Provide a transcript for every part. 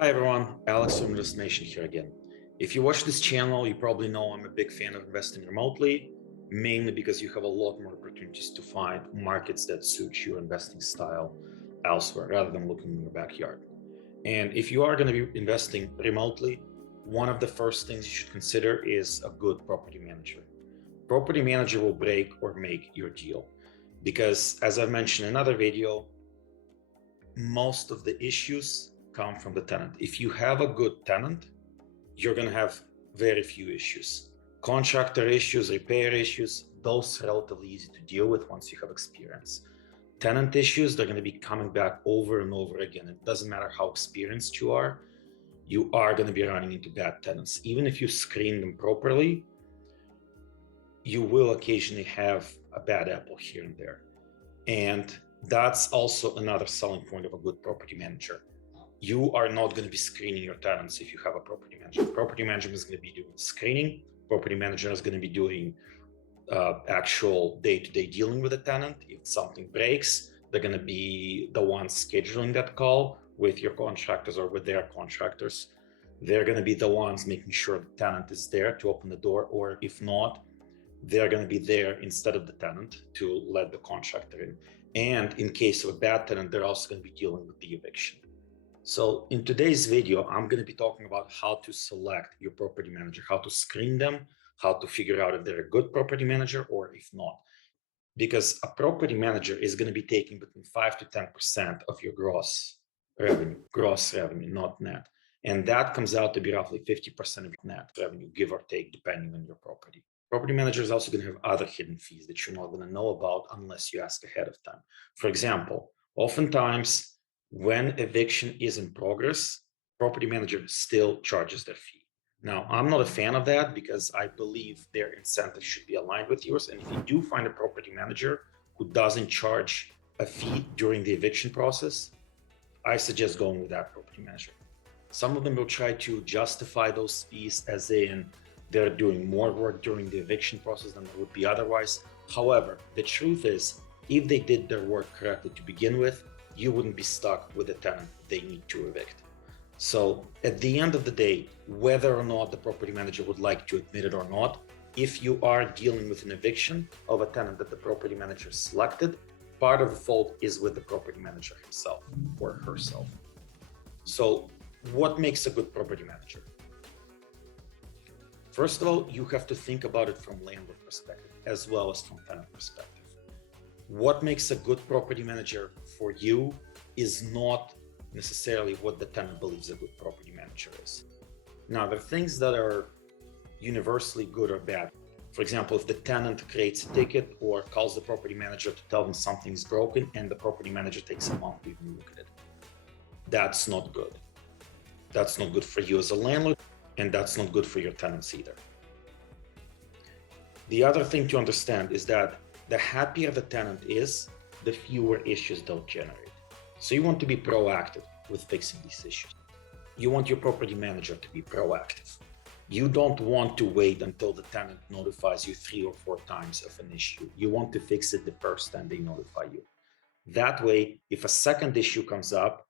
Hi everyone, Alex from Invest Nation here again. If you watch this channel, you probably know I'm a big fan of investing remotely, mainly because you have a lot more opportunities to find markets that suit your investing style elsewhere rather than looking in your backyard. And if you are going to be investing remotely, one of the first things you should consider is a good property manager. Property manager will break or make your deal because, as I mentioned in another video, most of the issues come from the tenant. If you have a good tenant, you're going to have very few issues. Contractor issues, repair issues, those are relatively easy to deal with once you have experience. Tenant issues, they're going to be coming back over and over again. It doesn't matter how experienced you are going to be running into bad tenants. Even if you screen them properly, you will occasionally have a bad apple here and there. And that's also another selling point of a good property manager. You are not going to be screening your tenants if you have a property manager. Property manager is going to be doing screening. Property manager is going to be doing actual day-to-day dealing with the tenant. If something breaks, they're going to be the ones scheduling that call with your contractors or with their contractors. They're going to be the ones making sure the tenant is there to open the door, or if not, they're going to be there instead of the tenant to let the contractor in. And in case of a bad tenant, they're also going to be dealing with the eviction. So in today's video, I'm going to be talking about how to select your property manager, how to screen them, how to figure out if they're a good property manager or if not. Because a property manager is going to be taking between 5 to 10% of your gross revenue, not net. And that comes out to be roughly 50% of your net revenue, give or take, depending on your property. Property manager is also going to have other hidden fees that you're not going to know about unless you ask ahead of time. For example, oftentimes when eviction is in progress, property manager still charges their fee. Now, I'm not a fan of that because I believe their incentives should be aligned with yours. And if you do find a property manager who doesn't charge a fee during the eviction process, I suggest going with that property manager. Some of them will try to justify those fees as in they're doing more work during the eviction process than they would be otherwise. However, the truth is, if they did their work correctly to begin with, you wouldn't be stuck with a tenant they need to evict. So at the end of the day, whether or not the property manager would like to admit it or not, if you are dealing with an eviction of a tenant that the property manager selected, part of the fault is with the property manager himself or herself. So what makes a good property manager? First of all, you have to think about it from landlord perspective as well as from tenant perspective. What makes a good property manager for you is not necessarily what the tenant believes a good property manager is. Now, there are things that are universally good or bad. For example, if the tenant creates a ticket or calls the property manager to tell them something's broken and the property manager takes a month to even look at it, that's not good. That's not good for you as a landlord, and that's not good for your tenants either. The other thing to understand is that the happier the tenant is, the fewer issues they'll generate. So you want to be proactive with fixing these issues. You want your property manager to be proactive. You don't want to wait until the tenant notifies you 3 or 4 times of an issue. You want to fix it the first time they notify you. That way, if a second issue comes up,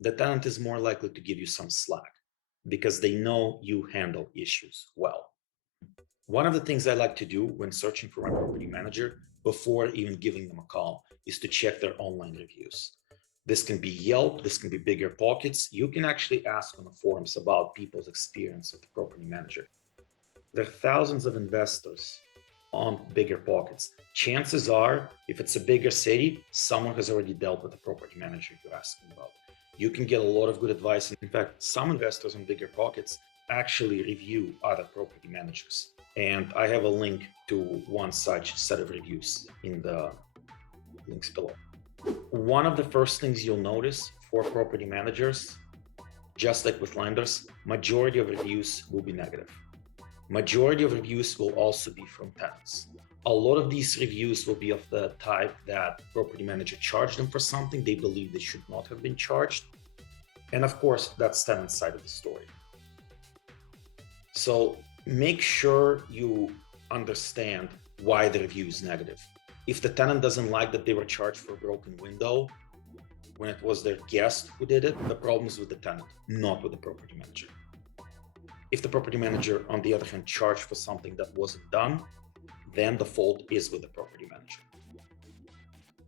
the tenant is more likely to give you some slack because they know you handle issues well. One of the things I like to do when searching for my property manager before even giving them a call is to check their online reviews. This can be Yelp, this can be Bigger Pockets. You can actually ask on the forums about people's experience with the property manager. There are thousands of investors on Bigger Pockets. Chances are, if it's a bigger city, someone has already dealt with the property manager you're asking about. You can get a lot of good advice. In fact, some investors on Bigger Pockets actually review other property managers. And I have a link to one such set of reviews in the links below. One of the first things you'll notice for property managers, just like with lenders, majority of reviews will be negative. Majority of reviews will also be from tenants. A lot of these reviews will be of the type that property manager charged them for something they believe they should not have been charged. And of course, that's tenant's side of the story. So make sure you understand why the review is negative. If the tenant doesn't like that they were charged for a broken window, when it was their guest who did it, the problem is with the tenant, not with the property manager. If the property manager, on the other hand, charged for something that wasn't done, then the fault is with the property manager.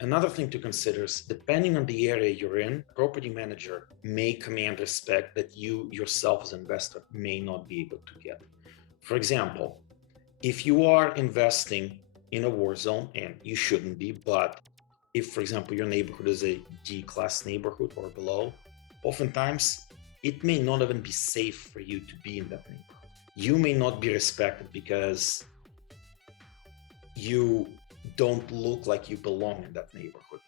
Another thing to consider is, depending on the area you're in, property manager may command respect that you yourself as an investor may not be able to get. For example, if you are investing in a war zone, and you shouldn't be, but if, for example, your neighborhood is a D-class neighborhood or below, oftentimes it may not even be safe for you to be in that neighborhood. You may not be respected because you don't look like you belong in that neighborhood.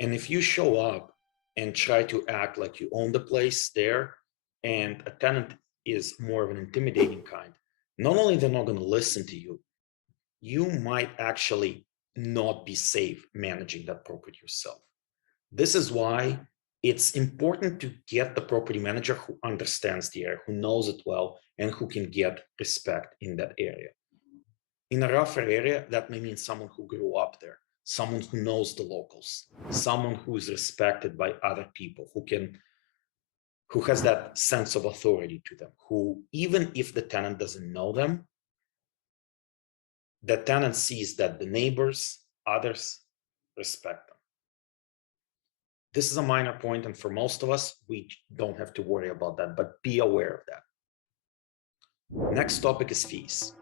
And if you show up and try to act like you own the place there, and a tenant is more of an intimidating kind, not only they're not going to listen to you, you might actually not be safe managing that property yourself. This is why it's important to get the property manager who understands the area, who knows it well, and who can get respect in that area. In a rougher area, that may mean someone who grew up there, someone who knows the locals, someone who is respected by other people, who has that sense of authority to them, who, even if the tenant doesn't know them, the tenant sees that the neighbors, others respect them. This is a minor point, and for most of us, we don't have to worry about that, but be aware of that. Next topic is fees.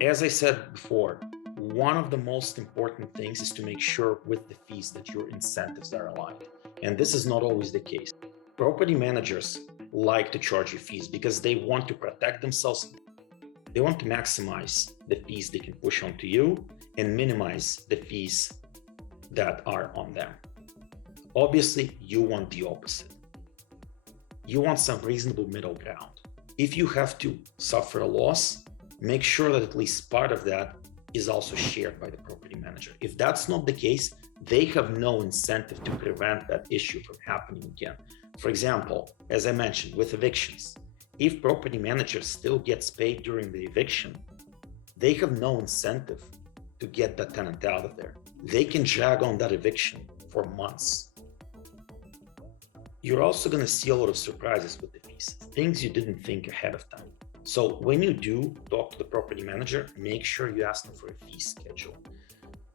As I said before, one of the most important things is to make sure with the fees that your incentives are aligned. And this is not always the case. Property managers like to charge you fees because they want to protect themselves. They want to maximize the fees they can push onto you and minimize the fees that are on them. Obviously, you want the opposite. You want some reasonable middle ground. If you have to suffer a loss, make sure that at least part of that is also shared by the property manager. If that's not the case, they have no incentive to prevent that issue from happening again. For example, as I mentioned, with evictions, if property manager still gets paid during the eviction, they have no incentive to get that tenant out of there. They can drag on that eviction for months. You're also going to see a lot of surprises with the fees, things you didn't think ahead of time. So when you do talk to the property manager, make sure you ask them for a fee schedule.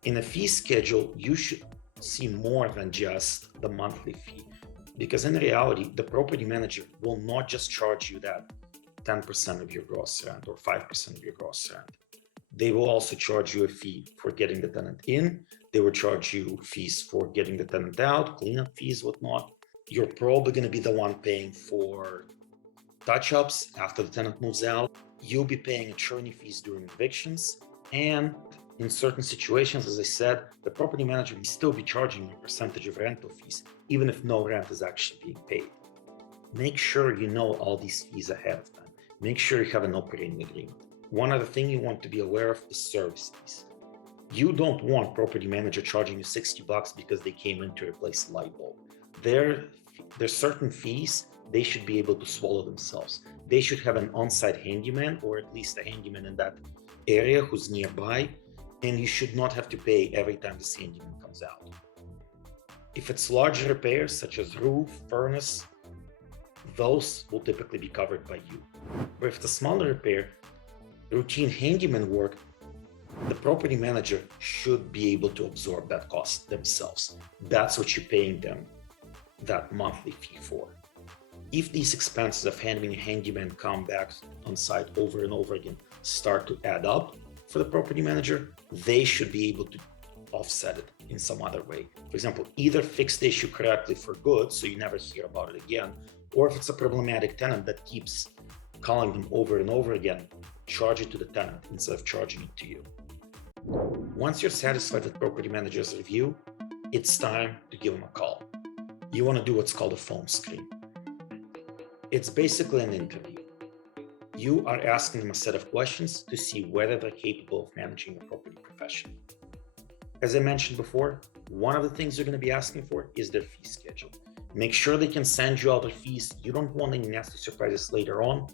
In a fee schedule, you should see more than just the monthly fee, because in reality, the property manager will not just charge you that 10% of your gross rent or 5% of your gross rent. They will also charge you a fee for getting the tenant in. They will charge you fees for getting the tenant out, cleanup fees, whatnot. You're probably going to be the one paying for touch-ups after the tenant moves out. You'll be paying attorney fees during evictions. And in certain situations, as I said, the property manager will still be charging you a percentage of rental fees, even if no rent is actually being paid. Make sure you know all these fees ahead of time. Make sure you have an operating agreement. One other thing you want to be aware of is service fees. You don't want property manager charging you $60 because they came in to replace a light bulb. There's certain fees they should be able to swallow themselves. They should have an on-site handyman, or at least a handyman in that area who's nearby, and you should not have to pay every time this handyman comes out. If it's large repairs such as roof, furnace, those will typically be covered by you. But if it's a smaller repair, routine handyman work, the property manager should be able to absorb that cost themselves. That's what you're paying them that monthly fee for. If these expenses of having a handyman come back on site over and over again start to add up for the property manager, they should be able to offset it in some other way. For example, either fix the issue correctly for good, so you never hear about it again, or if it's a problematic tenant that keeps calling them over and over again, charge it to the tenant instead of charging it to you. Once you're satisfied with property manager's review, it's time to give them a call. You want to do what's called a phone screen. It's basically an interview. You are asking them a set of questions to see whether they're capable of managing the property professionally. As I mentioned before, one of the things you're going to be asking for is their fee schedule. Make sure they can send you all their fees. You don't want any nasty surprises later on.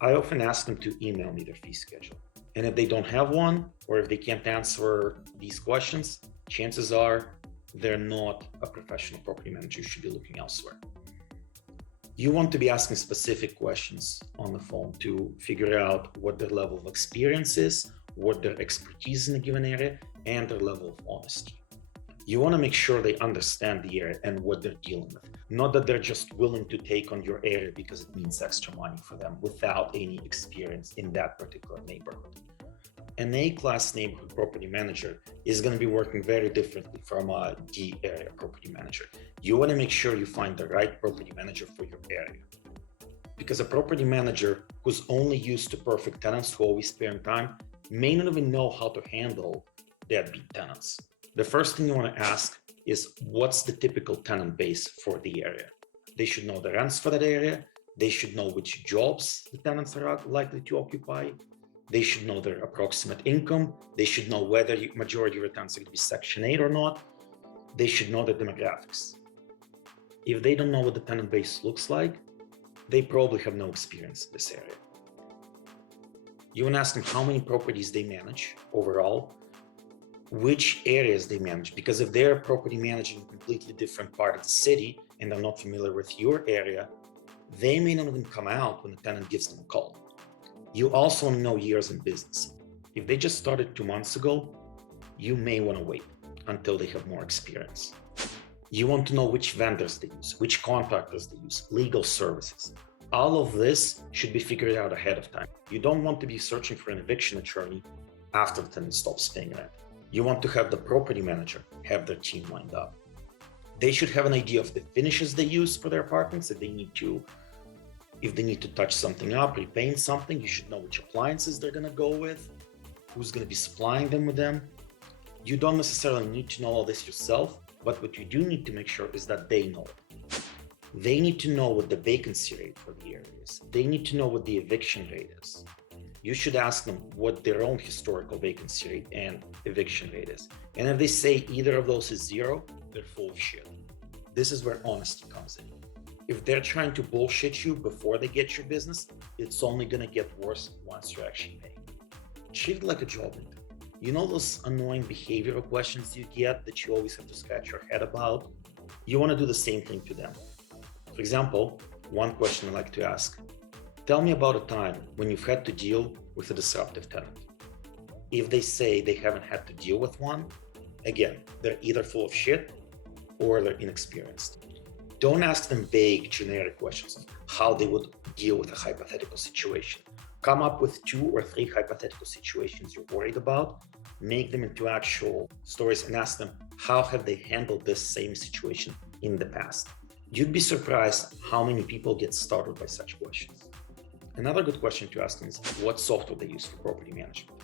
I often ask them to email me their fee schedule. And if they don't have one, or if they can't answer these questions, chances are they're not a professional property manager. You should be looking elsewhere. You want to be asking specific questions on the phone to figure out what their level of experience is, what their expertise in a given area, and their level of honesty. You want to make sure they understand the area and what they're dealing with. Not that they're just willing to take on your area because it means extra money for them without any experience in that particular neighborhood. An A-class neighborhood property manager is going to be working very differently from a D area property manager. You want to make sure you find the right property manager for your area. Because a property manager who's only used to perfect tenants who always spare time may not even know how to handle deadbeat tenants. The first thing you want to ask is, what's the typical tenant base for the area? They should know the rents for that area. They should know which jobs the tenants are likely to occupy. They should know their approximate income. They should know whether the majority of your tenants are going to be Section 8 or not. They should know their demographics. If they don't know what the tenant base looks like, they probably have no experience in this area. You want to ask them how many properties they manage overall, which areas they manage, because if they're property managing a completely different part of the city and they're not familiar with your area, they may not even come out when the tenant gives them a call. You also want to know years in business. If they just started 2 months ago, you may want to wait until they have more experience. You want to know which vendors they use, which contractors they use, legal services. All of this should be figured out ahead of time. You don't want to be searching for an eviction attorney after the tenant stops paying rent. You want to have the property manager have their team lined up. They should have an idea of the finishes they use for their apartments. If they need to touch something up, repaint something, you should know which appliances they're going to go with, who's going to be supplying them with them. You don't necessarily need to know all this yourself, but what you do need to make sure is that they know it. They need to know what the vacancy rate for the area is. They need to know what the eviction rate is. You should ask them what their own historical vacancy rate and eviction rate is. And if they say either of those is 0, they're full of shit. This is where honesty comes in. If they're trying to bullshit you before they get your business, it's only going to get worse once you actually pay. Treat it like a job interview. You know those annoying behavioral questions you get that you always have to scratch your head about? You want to do the same thing to them. For example, one question I like to ask: tell me about a time when you've had to deal with a disruptive tenant. If they say they haven't had to deal with one, again, they're either full of shit or they're inexperienced. Don't ask them vague, generic questions of how they would deal with a hypothetical situation. Come up with 2 or 3 hypothetical situations you're worried about, make them into actual stories, and ask them, how have they handled this same situation in the past? You'd be surprised how many people get startled by such questions. Another good question to ask them is what software they use for property management.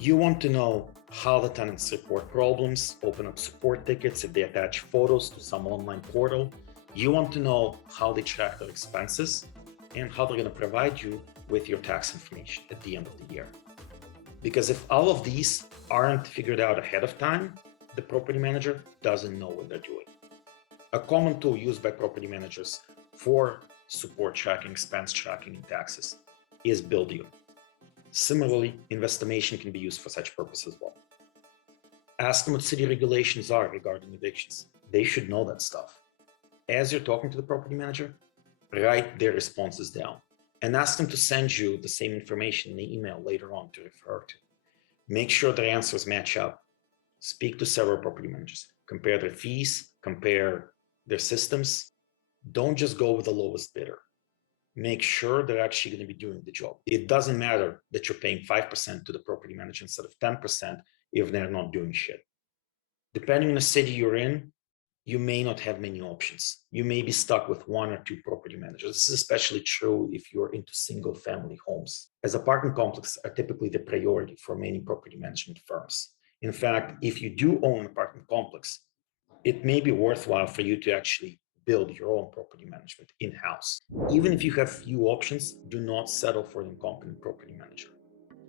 You want to know how the tenants report problems, open up support tickets, if they attach photos to some online portal. You want to know how they track their expenses and how they're going to provide you with your tax information at the end of the year. Because if all of these aren't figured out ahead of time, the property manager doesn't know what they're doing. A common tool used by property managers for support tracking, expense tracking, and taxes is BuildU. Similarly, Investimation can be used for such purpose as well. Ask them what city regulations are regarding evictions. They should know that stuff. As you're talking to the property manager, write their responses down and ask them to send you the same information in the email later on to refer to. Make sure their answers match up. Speak to several property managers. Compare their fees, compare their systems. Don't just go with the lowest bidder. Make sure they're actually going to be doing the job. It doesn't matter that you're paying 5% to the property manager instead of 10% if they're not doing shit. Depending on the city you're in, you may not have many options. You may be stuck with 1 or 2 property managers. This is especially true if you're into single family homes, as apartment complexes are typically the priority for many property management firms. In fact, if you do own an apartment complex, it may be worthwhile for you to actually build your own property management in-house. Even if you have few options, do not settle for an incompetent property manager.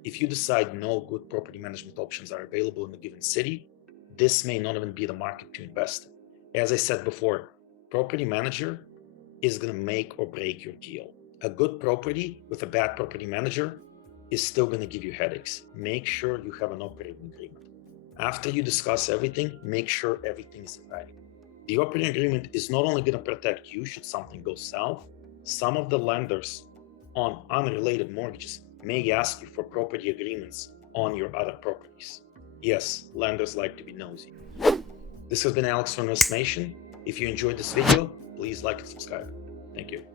If you decide no good property management options are available in a given city, this may not even be the market to invest in. As I said before, property manager is going to make or break your deal. A good property with a bad property manager is still going to give you headaches. Make sure you have an operating agreement. After you discuss everything, make sure everything is in writing. The operating agreement is not only going to protect you should something go south, some of the lenders on unrelated mortgages may ask you for property agreements on your other properties. Yes, lenders like to be nosy. This has been Alex from Invest Nation. If you enjoyed this video, please like and subscribe. Thank you.